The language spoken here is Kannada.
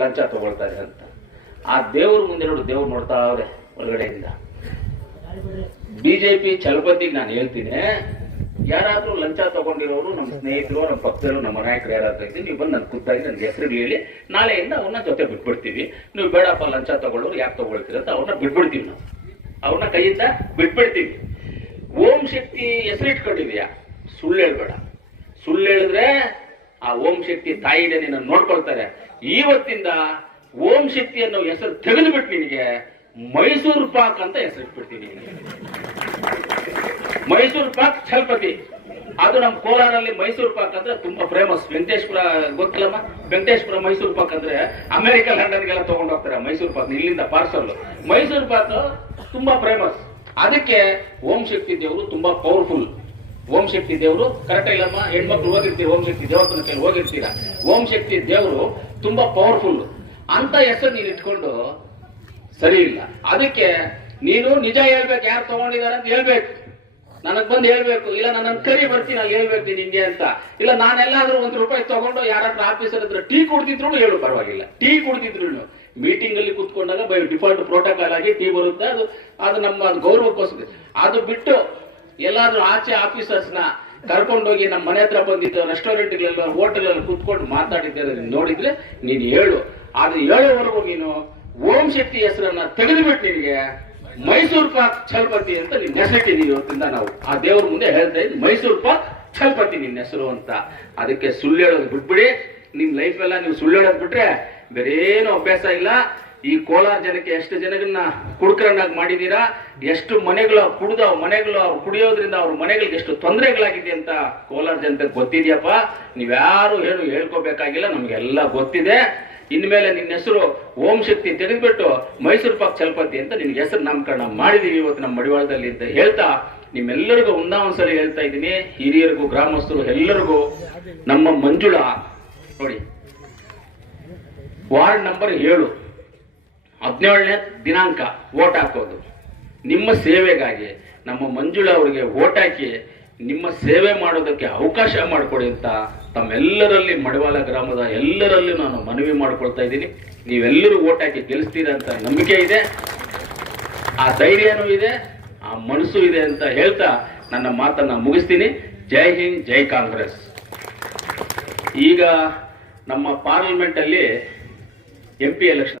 ಲಂಚ ತಗೊಳ್ತಾರೆ ಅಂತ. ಆ ದೇವ್ರ ಮುಂದೆ ನೋಡು ದೇವ್ರು ನೋಡ್ತಾ ಅವ್ರೆ ಒಳಗಡೆಯಿಂದ. ಬಿಜೆಪಿ ಚಲಪತಿಗೆ ನಾನು ಹೇಳ್ತೀನಿ, ಯಾರಾದ್ರೂ ಲಂಚ ತಗೊಂಡಿರೋರು ನಮ್ಮ ಸ್ನೇಹಿತರು ನಮ್ಮ ಭಕ್ತರು ನಮ್ಮ ನಾಯಕರು ಯಾರಾದ್ರೂ ಇದ್ದೀನಿ ನೀವು ಬಂದು ನನ್ನ ಖುದ್ದಾಗಿ ನನ್ನ ಹೆಸರು ಹೇಳಿ, ನಾಳೆಯಿಂದ ಅವ್ರನ್ನ ಜೊತೆ ಬಿಟ್ಬಿಡ್ತೀವಿ. ನೀವು ಬೇಡಪ್ಪ ಲಂಚ ತಗೊಳ್ಳೋರು ಯಾಕೆ ತಗೊಳ್ತೀರ ಅಂತ ಅವ್ರನ್ನ ಬಿಟ್ಬಿಡ್ತೀವಿ ನಾವು. ಅವ್ರನ್ನ ಕೈಯಿಂದ ಬಿಟ್ಬಿಡ್ತೀವಿ. ಓಂ ಶಕ್ತಿ ಹೆಸರಿಟ್ಕೊಂಡಿದ್ಯಾ ಸುಳ್ಳು ಹೇಳ್ಬೇಡ. ಸುಳ್ಳು ಹೇಳಿದ್ರೆ ಆ ಓಂ ಶಕ್ತಿ ತಾಯಿನೇ ನಿನ್ನ ನೋಡ್ಕೊಳ್ತಾರೆ. ಇವತ್ತಿಂದ ಓಂ ಶಕ್ತಿ ಅನ್ನೋ ಹೆಸರು ತೆಗೆದುಬಿಟ್ಟು ನಿನಗೆ ಮೈಸೂರು ಪಾಕ್ ಅಂತ ಹೆಸರಿಟ್ಬಿಡ್ತೀನಿ ಮೈಸೂರು ಪಾಕ್ ಛಲ್ಪತಿ. ಅದು ನಮ್ಮ ಕೋಲಾರಲ್ಲಿ ಮೈಸೂರು ಪಾಕ್ ಅಂದ್ರೆ ತುಂಬಾ ಫೇಮಸ್ ವೆಂಕಟೇಶ್ವರ ಗೊತ್ತಿಲ್ಲಮ್ಮ? ವೆಂಕಟೇಶ್ವರ ಮೈಸೂರು ಪಾಕ್ ಅಂದ್ರೆ ಅಮೆರಿಕ, ಲಂಡನ್ಗೆಲ್ಲ ತಗೊಂಡು ಹೋಗ್ತಾರೆ ಮೈಸೂರು ಪಾಕ್, ಇಲ್ಲಿಂದ ಪಾರ್ಸಲ್ ಮೈಸೂರು ಪಾಕ್ ತುಂಬಾ ಫೇಮಸ್ ಅದಕ್ಕೆ ಓಂ ಶಕ್ತಿ ದೇವರು ತುಂಬಾ ಪವರ್ಫುಲ್ ಓಂ ಶಕ್ತಿ ದೇವರು, ಕರೆಕ್ಟ್ ಇಲ್ಲಮ್ಮ ಹೆಣ್ಮಕ್ಳು ಹೋಗಿರ್ತೀವಿ ಓಂ ಶಕ್ತಿ ದೇವಸ್ಥಾನ ಕೈ ಹೋಗಿರ್ತೀರಾ? ಓಂ ಶಕ್ತಿ ದೇವರು ತುಂಬಾ ಪವರ್ಫುಲ್ ಅಂತ ಹೆಸರು ನೀನು ಇಟ್ಕೊಂಡು ಸರಿ ಇಲ್ಲ. ಅದಕ್ಕೆ ನೀನು ನಿಜ ಹೇಳ್ಬೇಕು, ಯಾರು ತಗೊಂಡಿದ್ದಾರೆ ಅಂತ ಹೇಳ್ಬೇಕು. ನನಗ್ ಬಂದು ಹೇಳ್ಬೇಕು. ಇಲ್ಲ ನನ್ನ ಕರಿ ಬರ್ತೀನಿ ನಾನು ಹೇಳ್ಬೇಕು ಹಿಂಗೆ ಅಂತ. ಇಲ್ಲ, ನಾನೆಲ್ಲಾದ್ರೂ ಒಂದ್ ರೂಪಾಯಿ ತಗೊಂಡು ಯಾರಾದ್ರೂ ಆಫೀಸರ್ ಹತ್ರ ಟೀ ಕುಡ್ದಿದ್ರು ಹೇಳು, ಪರವಾಗಿಲ್ಲ. ಟೀ ಕುಡ್ದಿದ್ರು ಮೀಟಿಂಗ್ ಅಲ್ಲಿ ಕುತ್ಕೊಂಡಾಗ ಬೈ ಡಿಫಾಲ್ಟ್ ಪ್ರೋಟೋಕಾಲ್ ಆಗಿ ಟೀ ಬರುತ್ತೆ. ಅದು ಅದು ನಮ್ಮ ಗೌರವಕ್ಕೋಸ್ಕರ. ಅದು ಬಿಟ್ಟು ಎಲ್ಲಾದ್ರೂ ಆಚೆ ಆಫೀಸರ್ಸ್ನ ಕರ್ಕೊಂಡೋಗಿ ನಮ್ಮ ಮನೆ ಹತ್ರ ಬಂದಿದ್ದು ರೆಸ್ಟೋರೆಂಟ್ಗಳೆಲ್ಲ ಹೋಟೆಲ್ ಅಲ್ಲಿ ಕುತ್ಕೊಂಡು ಮಾತಾಡಿದ್ದಾರೆ ನೀನ್ ನೋಡಿದ್ರೆ ನೀನ್ ಹೇಳು. ಆದ್ರೆ ಹೇಳೋವರೆಗೂ ನೀನು ಓಂ ಶಕ್ತಿ ಹೆಸರನ್ನ ತೆಗೆದುಬಿಟ್ಟು ನಿನಗೆ. ಮೈಸೂರು ಪಾಕ್ ಛಲಪತಿ ಅಂತ ನಿನ್ನ ಹೆಸರಿಟ್ಟಿದೀವಿ ಇವತ್ತಿಂದ ನಾವು. ಆ ದೇವ್ರ ಮುಂದೆ ಹೇಳ್ತಾ ಇದ್ದೀನಿ, ಮೈಸೂರು ಪಾಕ್ ಛಲಪತಿ ನಿನ್ನ ಹೆಸರು ಅಂತ. ಅದಕ್ಕೆ ಸುಳ್ಳು ಹೇಳೋದು ಬಿಟ್ಬಿಡಿ. ನಿಮ್ಮ ಲೈಫ್ ಎಲ್ಲ ನೀವು ಸುಳ್ಳು ಹೇಳೋದು ಬಿಟ್ರೆ ಬೇರೆ ಏನು ಅಭ್ಯಾಸ ಇಲ್ಲ. ಈ ಕೋಲಾರ ಜನಕ್ಕೆ ಎಷ್ಟು ಜನಗಳನ್ನ ಕುಡುಕರನ್ನಾಗಿ ಮಾಡಿದ್ದೀರಾ ಎಷ್ಟು ಮನೆಗಳು ಕುಡ್ದು ಅವ್ರ ಮನೆಗಳು ಅವ್ರು ಕುಡಿಯೋದ್ರಿಂದ ಅವ್ರ ಮನೆಗಳಿಗೆ ಎಷ್ಟು ತೊಂದರೆಗಳಾಗಿದೆ ಅಂತ ಕೋಲಾರ ಜನತೆ ಗೊತ್ತಿದ್ಯಪ್ಪ? ನೀವ್ಯಾರು ಹೇಳು, ಹೇಳ್ಕೋಬೇಕಾಗಿಲ್ಲ, ನಮ್ಗೆಲ್ಲ ಗೊತ್ತಿದೆ. ಇನ್ಮೇಲೆ ನಿನ್ನ ಹೆಸರು ಓಂ ಶಕ್ತಿ ತೆಗೆದ್ಬಿಟ್ಟು ಮೈಸೂರು ಪಾಕ್ ಚಲಪತಿ ಅಂತ ನಿನ್ಗೆ ಹೆಸರು ನಾಮಕರಣ ಮಾಡಿದೀವಿ ಇವತ್ತು ನಮ್ಮ ಮಡಿವಾಳದಲ್ಲಿ ಅಂತ ಹೇಳ್ತಾ ನಿಮ್ಮೆಲ್ಲರಿಗೂ ಒಂದಾ ಒಂದ್ಸಲ ಹೇಳ್ತಾ ಇದ್ದೀನಿ. ಹಿರಿಯರಿಗೂ, ಗ್ರಾಮಸ್ಥರು ಎಲ್ಲರಿಗೂ ನಮ್ಮ ಮಂಜುಳಾ, ನೋಡಿ, ವಾರ್ಡ್ ನಂಬರ್ ಏಳು. ಹದಿನೇಳನೇ ದಿನಾಂಕ ಓಟ್ ಹಾಕೋದು. ನಿಮ್ಮ ಸೇವೆಗಾಗಿ ನಮ್ಮ ಮಂಜುಳಾ ಅವರಿಗೆ ಓಟ್ ಹಾಕಿ ನಿಮ್ಮ ಸೇವೆ ಮಾಡೋದಕ್ಕೆ ಅವಕಾಶ ಮಾಡಿಕೊಡಿ ಅಂತ ತಮ್ಮೆಲ್ಲರಲ್ಲಿ ಮಡವಾಲ ಗ್ರಾಮದ ಎಲ್ಲರಲ್ಲೂ ನಾನು ಮನವಿ ಮಾಡ್ಕೊಳ್ತಾ ಇದ್ದೀನಿ. ನೀವೆಲ್ಲರೂ ಓಟ್ ಹಾಕಿ ಗೆಲ್ಲಿಸ್ತೀರ ಅಂತ ನಂಬಿಕೆ ಇದೆ. ಆ ಧೈರ್ಯನೂ ಇದೆ, ಆ ಮನಸ್ಸು ಇದೆ ಅಂತ ಹೇಳ್ತಾ ನನ್ನ ಮಾತನ್ನ ಮುಗಿಸ್ತೀನಿ. ಜೈ ಹಿಂದ್, ಜೈ ಕಾಂಗ್ರೆಸ್. ಈಗ ನಮ್ಮ ಪಾರ್ಲಿಮೆಂಟಲ್ಲಿ ಎಂ ಪಿ ಎಲೆಕ್ಷನ್